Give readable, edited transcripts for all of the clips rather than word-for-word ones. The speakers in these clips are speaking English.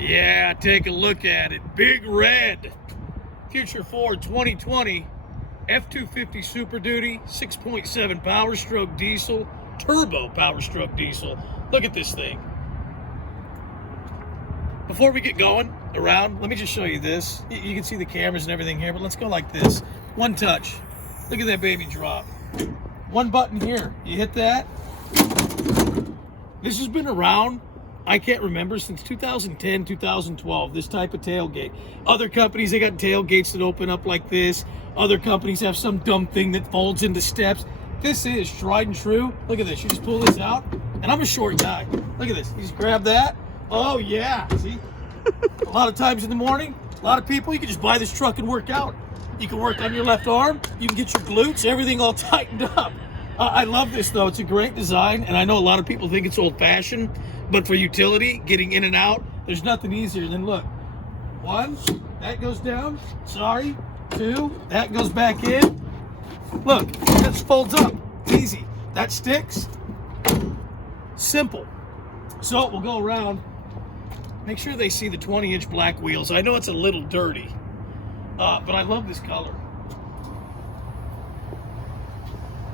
Yeah, take a look at it. Big red. Future Ford 2020 F-250 Super Duty, 6.7 Power Stroke diesel, turbo Power Stroke diesel. Look at this thing. Before we get going around, let me just show you this. You can see the cameras and everything here, but let's go like this. One touch. Look at that baby drop. One button here. You hit that. This has been around, I can't remember, since 2010, 2012, this type of tailgate. Other companies, they got tailgates that open up like this. Other companies have some dumb thing that folds into steps. This is tried and true. Look at this. You just pull this out, and I'm a short guy. Look at this. You just grab that. Oh, yeah. See? A lot of times in the morning, a lot of people, you can just buy this truck and work out. You can work on your left arm. You can get your glutes, everything all tightened up. I love this, though. It's a great design, and I know a lot of people think it's old-fashioned, but for utility, getting in and out, there's nothing easier than, look, one, that goes down, sorry, two, that goes back in. Look, that folds up, easy. That sticks, simple. So we'll go around, make sure they see the 20-inch black wheels. I know it's a little dirty, but I love this color.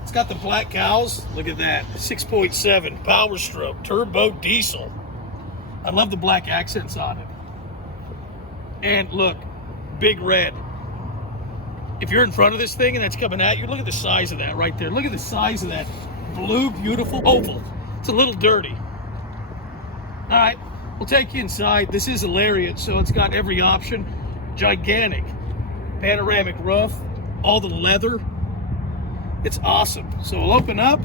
It's got the black cows. Look at that. 6.7 Power Stroke turbo diesel. I love the black accents on it. And look, big red. If you're in front of this thing and that's coming at you, look at the size of that right there. Look at the size of that blue, beautiful oval. It's a little dirty. All right, we'll take you inside. This is a Lariat, so it's got every option. Gigantic panoramic roof, all the leather. It's awesome. So we'll open up.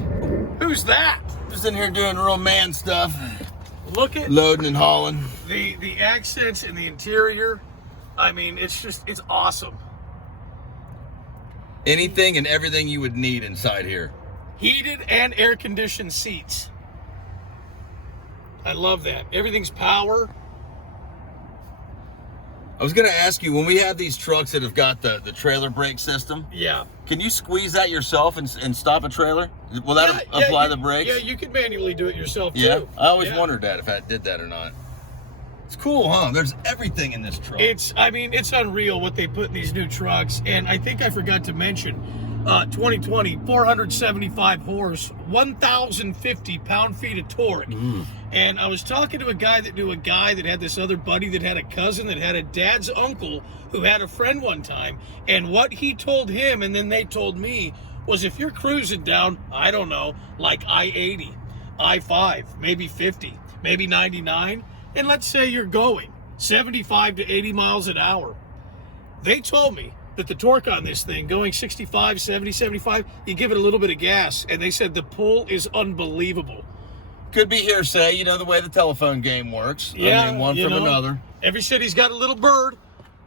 Who's that? Just in here doing real man stuff. Look at loading and hauling. The accents in the interior. I mean, it's awesome. Anything and everything you would need inside here. Heated and air-conditioned seats. I love that. Everything's power. I was going to ask you, when we have these trucks that have got the trailer brake system, yeah, can you squeeze that yourself and stop a trailer? Will that apply the brakes? Yeah, you can manually do it yourself, yeah, too. I always wondered that, if I did that or not. It's cool, huh? There's everything in this truck. I mean, it's unreal what they put in these new trucks. And I think I forgot to mention, 2020, 475 horse, 1,050 pound-feet of torque. And I was talking to a guy that knew a guy that had this other buddy that had a cousin that had a dad's uncle who had a friend one time. And what he told him, and then they told me, was if you're cruising down, I don't know, like I-80, I-5, maybe 50, maybe 99, and let's say you're going 75 to 80 miles an hour. They told me that the torque on this thing, going 65, 70, 75, you give it a little bit of gas, and they said the pull is unbelievable. Could be hearsay, you know, the way the telephone game works. Yeah, I mean, one from another. Every city's got a little bird.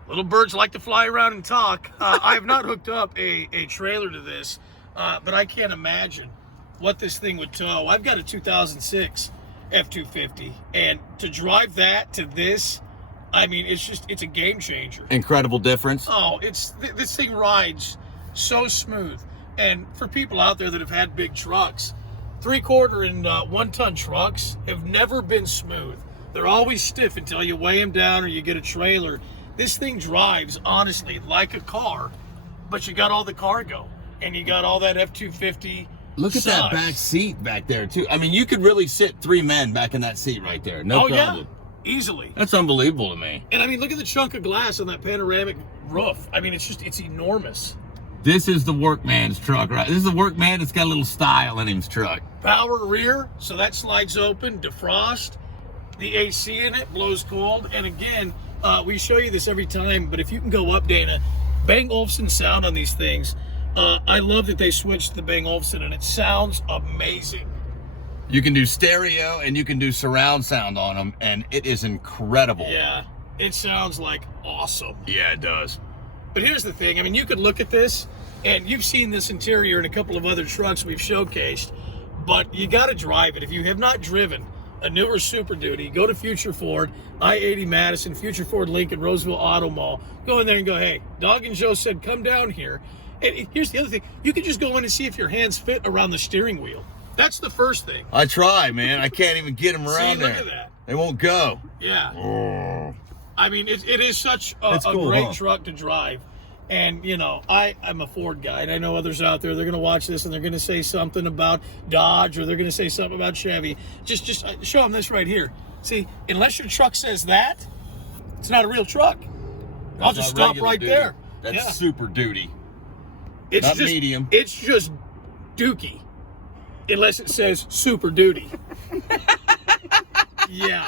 Little birds like to fly around and talk. I have not hooked up a trailer to this, but I can't imagine what this thing would tow. I've got a 2006 F-250, and to drive that to this, I mean, it's a game changer. Incredible difference. Oh, this thing rides so smooth. And for people out there that have had big trucks, 3/4 and 1-ton trucks have never been smooth. They're always stiff until you weigh them down or you get a trailer. This thing drives, honestly, like a car, but you got all the cargo and you got all that F-250 Look at that back seat back there, too. I mean, you could really sit 3 men back in that seat right there. No problem. Yeah, easily. That's unbelievable to me. And I mean, look at the chunk of glass on that panoramic roof. I mean, it's enormous. This is the workman's truck, right? This is the workman that's got a little style in his truck. Power rear, so that slides open, defrost. The AC in it blows cold. And again, we show you this every time, but if you can go up, Dana, Bang Olufsen sound on these things. I love that they switched to the Bang Olufsen, and it sounds amazing. You can do stereo and you can do surround sound on them, and it is incredible. Yeah, it sounds like awesome. Yeah, it does. But here's the thing. I mean, you could look at this, and you've seen this interior in a couple of other trucks we've showcased, but you got to drive it. If you have not driven a newer Super Duty, go to Future Ford, I-80 Madison, Future Ford Lincoln, Roseville Auto Mall. Go in there and go, hey, Dog and Joe said come down here. And here's the other thing. You can just go in and see if your hands fit around the steering wheel. That's the first thing. I try, man. I can't even get them around there. Look at that. They won't go. Yeah. Oh. I mean, it is such a Cool, great huh? truck to drive. And, you know, I'm a Ford guy, and I know others out there, they're going to watch this, and they're going to say something about Dodge, or they're going to say something about Chevy. Just show them this right here. See, unless your truck says that, it's not a real truck. I'll That's just not stop regular right duty. there. That's Yeah. super duty. It's not just medium. It's just dookie, unless it says super duty. Yeah.